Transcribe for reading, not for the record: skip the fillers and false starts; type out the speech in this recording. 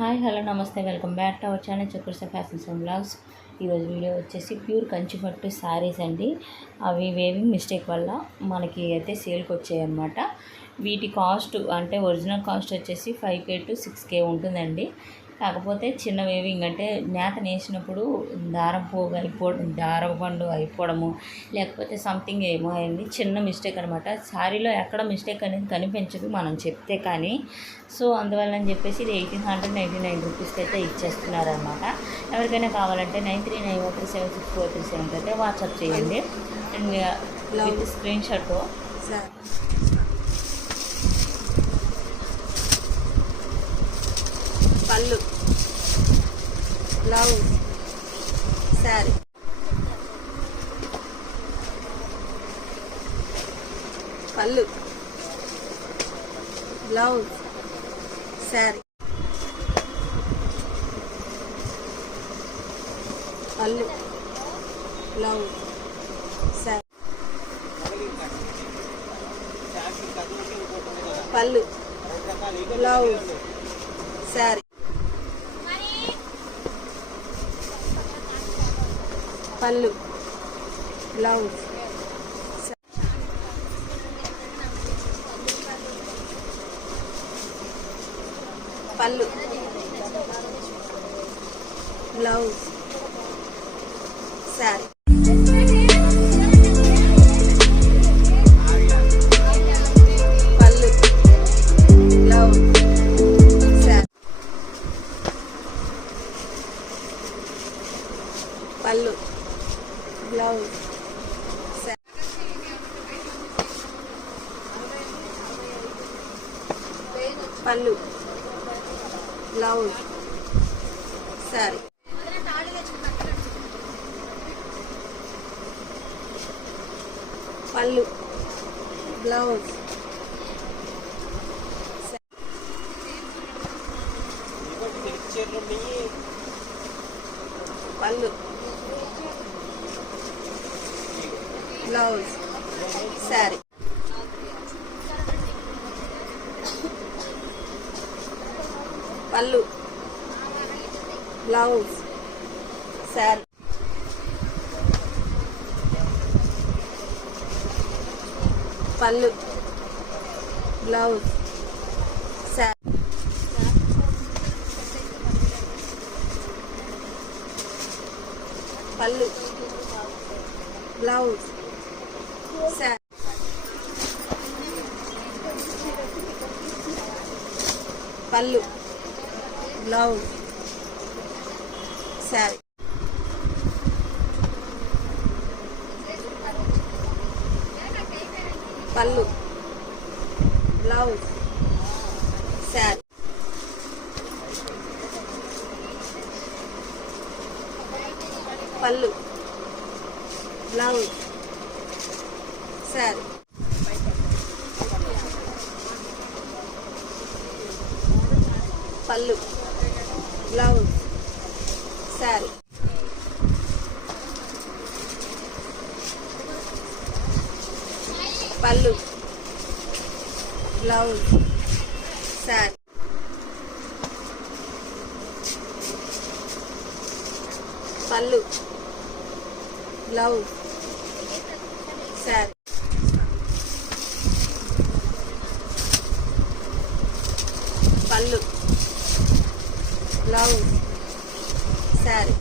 Hi hello నమస్తే welcome back to our channel Chakrasa fashions and blogs. ఈరోజు video వచ్చేసి pure కంచిపట్టు శారీస్ అండి. అవి వేవింగ్ మిస్టేక్ వల్ల మనకి అయితే సేల్కి వచ్చాయి అన్నమాట. వీటి కాస్ట్ అంటే ఒరిజినల్ కాస్ట్ వచ్చేసి 5K to 6K ఉంటుందండి. కాకపోతే చిన్న వేవింగ్ అంటే నేత నేసినప్పుడు దారం పండు అయిపోవడము, లేకపోతే సంథింగ్ ఏమో అయింది, చిన్న మిస్టేక్ అనమాట. శారీలో ఎక్కడ మిస్టేక్ అనేది కనిపించదు మనం చెప్తే కానీ. సో అందువల్ల అని చెప్పేసి ఇది 1899 రూపీస్కి అయితే ఇచ్చేస్తున్నారనమాట. ఎవరికైనా కావాలంటే 9391376437 అయితే వాట్సాప్ చేయండి. అండ్ విత్ స్క్రీన్ షాట్ పళ్ళు, బ్లౌజ్, శారీ, పళ్ళు, బ్లౌజ్, శారీ, పళ్ళు, బ్లౌజ్, శారీ, పళ్ళు, బ్లౌజ్, శారీ, పళ్ళు, బ్లౌజ్, పళ్ళు, బ్లౌజ్, శారీ, పళ్ళు, బ్లౌజ్, శారీ, పళ్ళు, బ్లౌజ్, పళ్ళు, బ్లౌజ్, శారీ, పళ్ళు, బ్లౌజ్, పళ్ళు, బ్లౌజ్, శారీ, పళ్ళు, బ్లౌజ్, శారీ, పళ్ళు, బ్లౌజ్, శారీ, పళ్ళు, బ్లౌజ్, శారీ, పళ్ళు, బ్లౌజ్, శారీ, పళ్ళు, బ్లౌజ్, శారీ, పళ్ళు, బ్లౌజ్, శారీ, పళ్ళు, బ్లౌజ్, శారీ, పళ్ళు, బ్లౌజ్, శారీ, పళ్ళు, బ్లౌజ్, శారీ, పళ్ళు, బ్లౌజ్, శారీ.